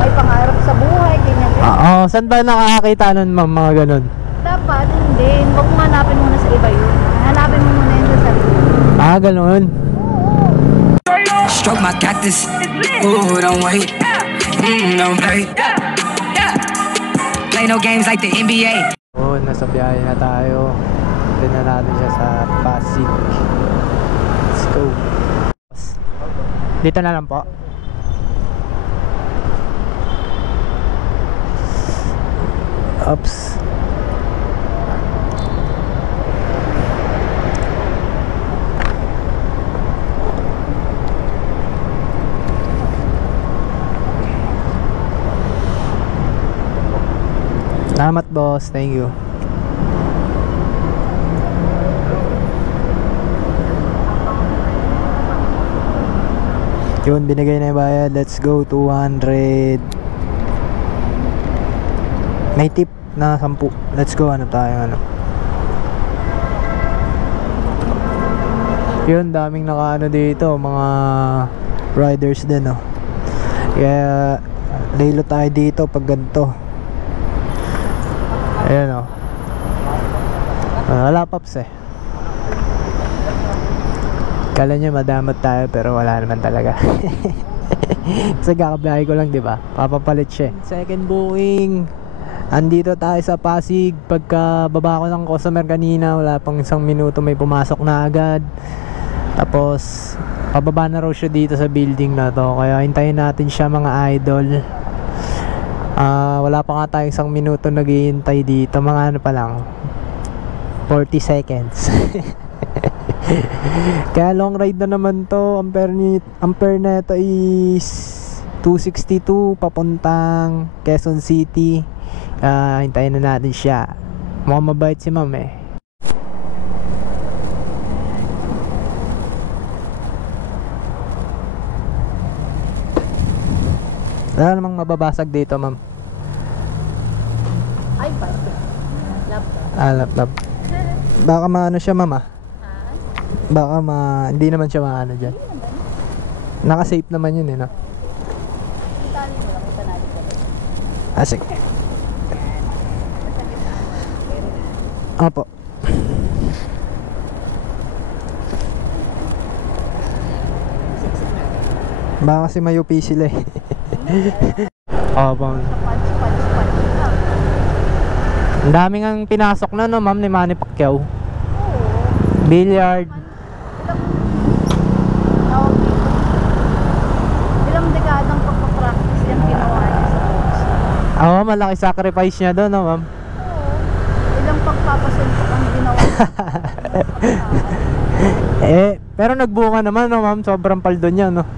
may pangarap sa buhay, ganyan. Oo, saan ba nakakakita nun ma'am, mga ganun? Dapat, hindi. Huwag mo hanapin muna sa iba yun. Hanapin mo muna yun sa sarili. Ah, ganun. Stroke my cactus. Ooh, don't wait. Don't play. Play no games like the NBA. Oo, nasa biyahe na tayo. Doon na natin siya sa Pasig. Let's go. Dito na lang po. Oops. Salamat boss, thank you. Yun, binigay na yung bayad. Let's go, 200. May tip na 10. Let's go, ano tayo, ano. Yun, daming nakaano dito, mga riders din, oh. Kaya laylo tayo dito pag ganito. Ayan, oh. Wala paps eh. Kala nyo madamot tayo pero wala naman talaga. Kasi kakabiyahe ko lang, diba? Papapalit siya. Second booking. Andito tayo sa Pasig. Pagka baba ko ng customer kanina, wala pang 1 minuto may pumasok na agad. Tapos pababa na raw siya dito sa building na to. Kaya hintayin natin siya, mga idol. Wala pa nga tayong 1 minuto naghihintay dito. Mga ano pa lang, 40 seconds. Kaya long ride na naman to. Ampere neto is 262 papuntang Quezon City. Hintayin na natin siya. Mukhang mabait si ma'am eh. Wala namang mababasag dito, ma'am. iPad. Laptop. Laptop. Baka maano siya, ma'am, ah. Baka hindi naman siya maano dyan. Naka-safe naman yun eh, no? Itali mo lang, itanali ko. Sige. Opo. Baka kasi may UP sila eh. Opo. Ang daming ang pinasok na, no, ma'am, ni Manny Pacquiao. Billiard. Ilang dekadang pagpapractice yung ginawa niya sa box. Oo, malaki sacrifice niya doon, no, ma'am? Oo. Ilang pagpapasuntok ang ginawa niya. Pero nagbunga naman, no, ma'am? Sobrang paldo niya, no?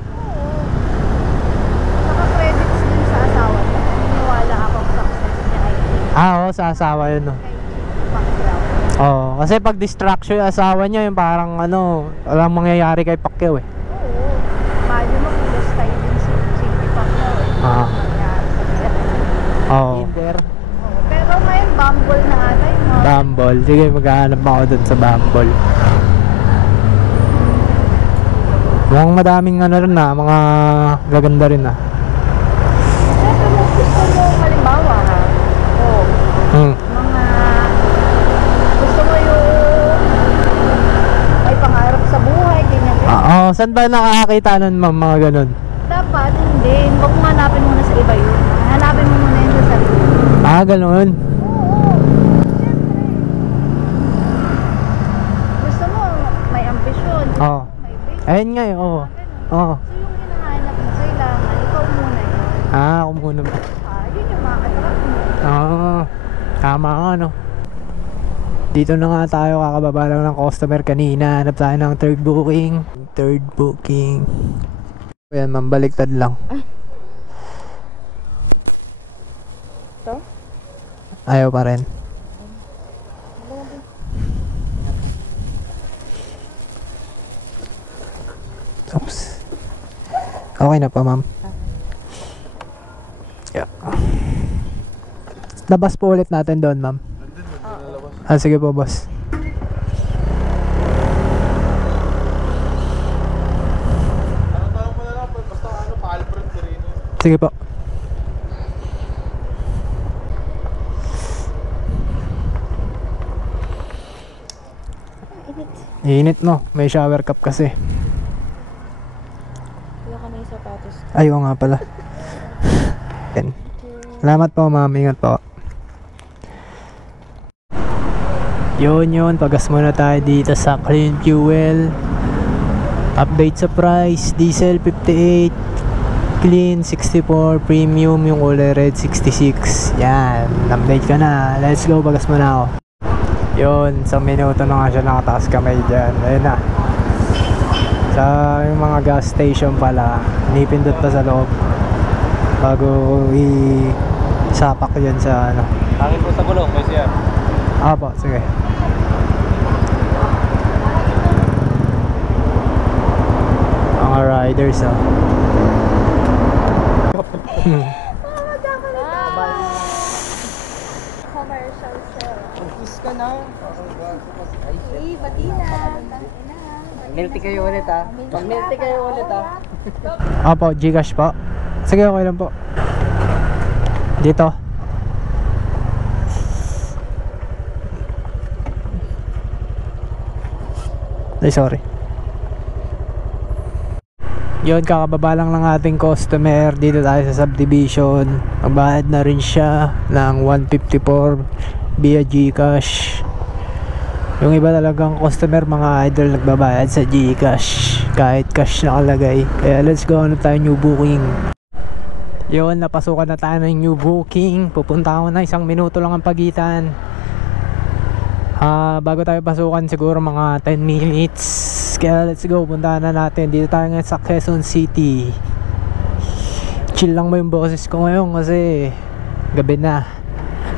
Saka credits din sa asawa niya. Niniwala ako sa success niya, I think. Oo, sa asawa yun, no? Oo, kasi pag distraction yung asawa niya, yung parang ano, walang mangyayari kay Pacquiao eh. Oo. Mali mo kung last time din si Pacquiao eh. Oo. Pero ngayon, Bumble na ata yun. Bumble. Sige, maghahanap ako dun sa Bumble. Mukhang madaming ano rin na, mga gaganda rin na. Siyempre mo gusto mo, halimbawa ha, mga gusto mo yung may pangarap sa buhay, ganyan. Oo, saan ba nakakakita nun, ma'am, mga ganun? Dapat, hindi. Huwag mo hanapin muna sa iba yun. Hanapin mo muna yun sa sarili. Ah, ganun. Oo, siyempre. Gusto mo, may ambisyon. Oo. May vision. Ayun nga eh, oo. Oo. So yung hinahanap mo, kailangan, ikaw muna yun. Ako muna. Yun yung makatrak mo. Oo. Tama nga, no? Dito na nga tayo, kakababa lang ng customer kanina. Hanap tayo ng third booking. Ayan, ma'am, baliktad lang. Ito? Ayaw pa rin. Oops. Okay na pa, ma'am. Yeah. Labas po ulit natin doon, ma'am. Sige po, boss. Sige po. Init no, may shower cup kasi. Wala ka na yung sapatos. Ayaw nga pala. Yan. Salamat po ma'am, ingat po. Yun, pagas muna tayo dito sa Clean Fuel. Update sa price, diesel 58, clean 64, premium yung kulay red 66. Yan, update ka na. Let's go, pagas muna ako. Yun, isang minuto na nga siya nakataas kamay dyan. Ayun na. Sa yung mga gas station pala, nipindot pa sa loob bago i-sapak yun sa ano. Hangin po sa gulong, may siya. Apo, sige. Mga riders oh. Commercial sale. Pag-kiss ka na. Hey, batina. Milty kayo ulit ha. Mag-milty kayo ulit ha. Apo, Gcash po. Sige, okay lang po. Dito. Ay, sorry. Yun, kakababa lang ng ating customer. Dito tayo sa subdivision. Magbayad na rin siya ng 154 via Gcash. Yung iba talagang customer, mga idol, nagbabayad sa Gcash kahit cash nakalagay. Kaya let's go, ano tayo, new booking. Yun, napasukan na tayo ng new booking. Pupunta ako na, 1 minuto lang ang pagitan. Bago tayo pasukan, siguro mga 10 minutes. Kaya let's go, puntahan na natin. Dito tayo ngayon sa Quezon City. Chill lang mo yung boses ko ngayon kasi gabi na.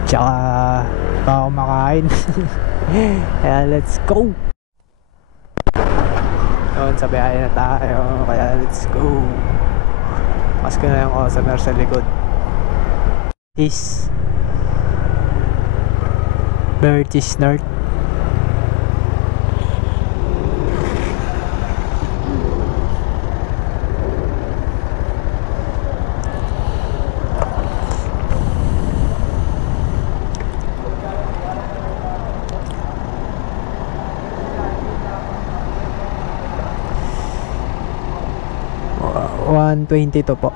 Tsaka pa ako makain. Kaya let's go. Yun, sa biyahe na tayo. Kaya let's go. Mas ko na yung customer sa likod. Peace. Bertis North. $122 po.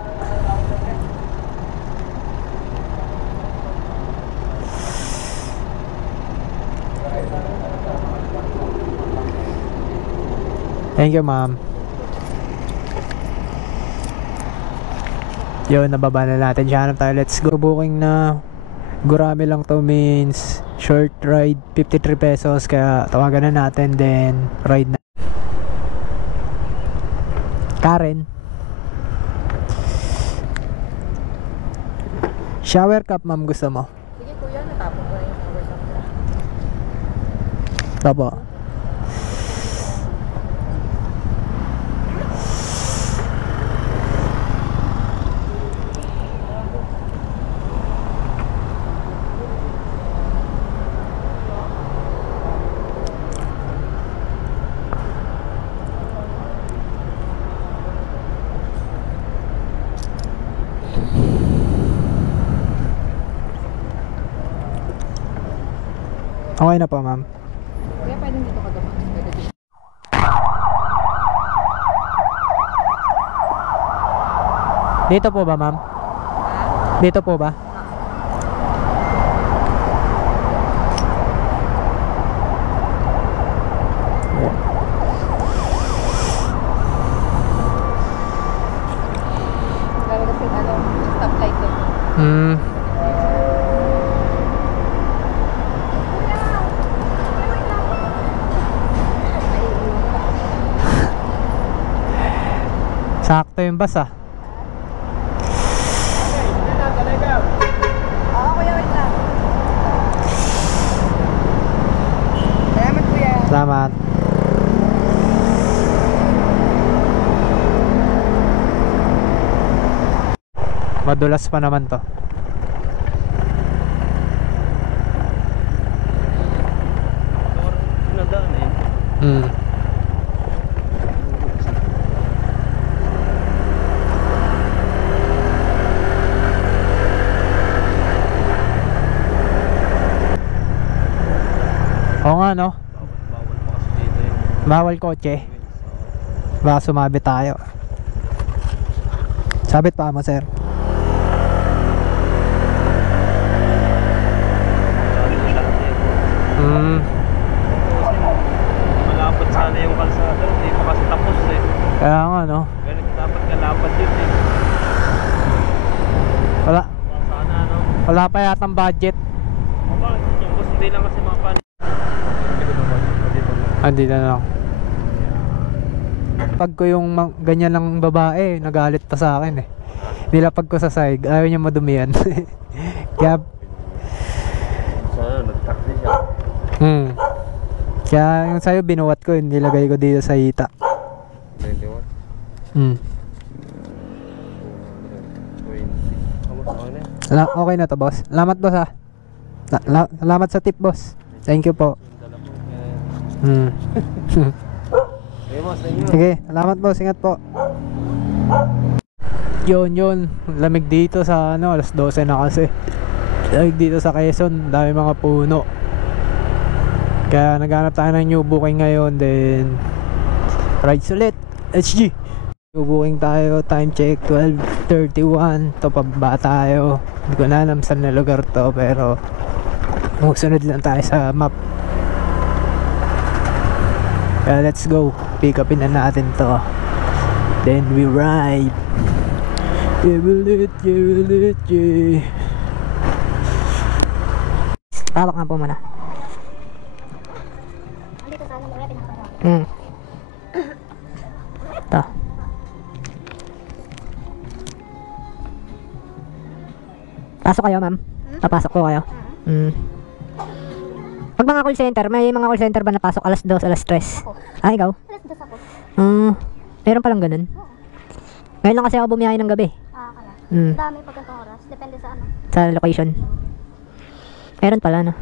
Thank you, ma'am. Yun, nababa na natin siya. Hanap tayo. Let's go. Booking na. Gurami lang to, means short ride 53 pesos. Kaya tawagan na natin. Then ride na. Karen. Shower cup, ma'am, gusto mo? Sige kuya, natapon ko na yung shower cup. Tapo. Okay na po, ma'am. Kuya, pwedeng dito ka dumaan. Pwede dito. Dito po ba, ma'am? Dito po ba? Lalo kasi stoplight doon. Sakto yung bus ah. Oo kuya, wait lang. Salamat kuya. Salamat. Madulas pa naman to. Nadaan eh. Oo nga no. Bawal pa kasi dito yung Bawal kotse. Baka sumabit tayo. Sabit pa mo, sir. Malapad sana yung kalsada, hindi pa kasi tapos eh. Kaya nga, no? Ganito dapat kalapad yun eh. Wala. Sana no? Wala pa yatang budget. Maba, yung boss hindi lang kasi mapan. Hindi na lang. Pag ko yung ganyan lang babae, nagalit pa sa akin eh. Nilapag ko sa side, ayaw niya madumihan. Kaya, Sana, nag-taxi siya. kaya yung sa'yo binuwat ko, nilagay ko dito sa hita. 21. 20. Kamusta ka na? Okay na to, boss. Salamat, boss, ha. Salamat sa tip, boss. Thank you po. Hey boss, thank you. Sige, salamat, boss. Ingat po. Yun. Lamig dito sa alas 12 na kasi. Lamig dito sa Quezon. Dami mga puno. Kaya naghanap tayo ng new booking ngayon. Then, rides ulit. HG. New booking tayo. Time check 12:31. To pababa tayo. Hindi ko na alam saan na lugar to. Pero, musunod lang tayo sa map. Kaya let's go. Pick upin na natin to. Then we ride. Tawak nga po muna. Ito. Pasok kayo, ma'am? Papasok po kayo. Pag mga call center, may mga call center ba napasok alas 2, alas 3? Ah, ikaw? Alas 2 ako. Meron palang ganun. Ngayon lang kasi ako bumiyahe ng gabi. Kaya. Dami pag ganitong oras. Depende sa ano. Sa location. Meron pala, no?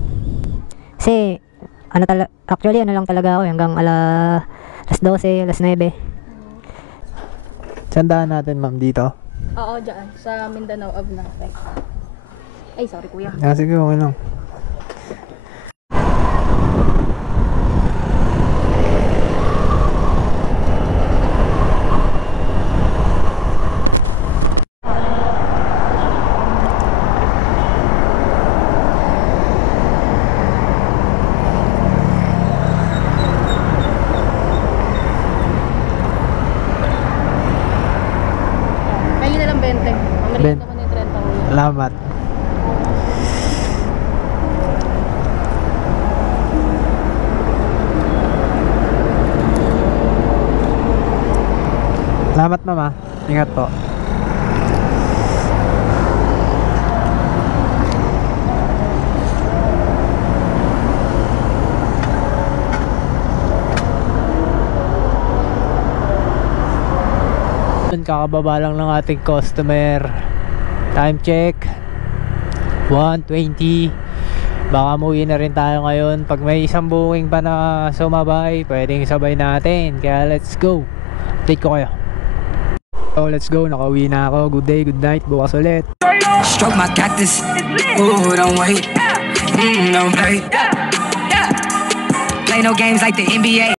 Kasi, actually, ano lang talaga ako, hanggang alas 12, alas 9. Sandaan natin, ma'am, dito? Oo, dyan. Sa Mindanao of Nafek. Ay, sorry kuya. Sige, okay lang. Kayo na lang 20. Ben. Pamarihin naman yung 30 kuya. Salamat. Salamat, mama. Ingat po. Kakababa lang ng ating customer. Time check 1:20. Baka umuwi na rin tayo ngayon. Pag may isang booking pa na sumabay, pwedeng sabay natin. Kaya let's go. Update ko kayo. So let's go. Nakauwi na ako. Good day, good night. Bukas ulit. Stroke my cactus. Ooh, don't wait. Don't play. Play no games like the NBA.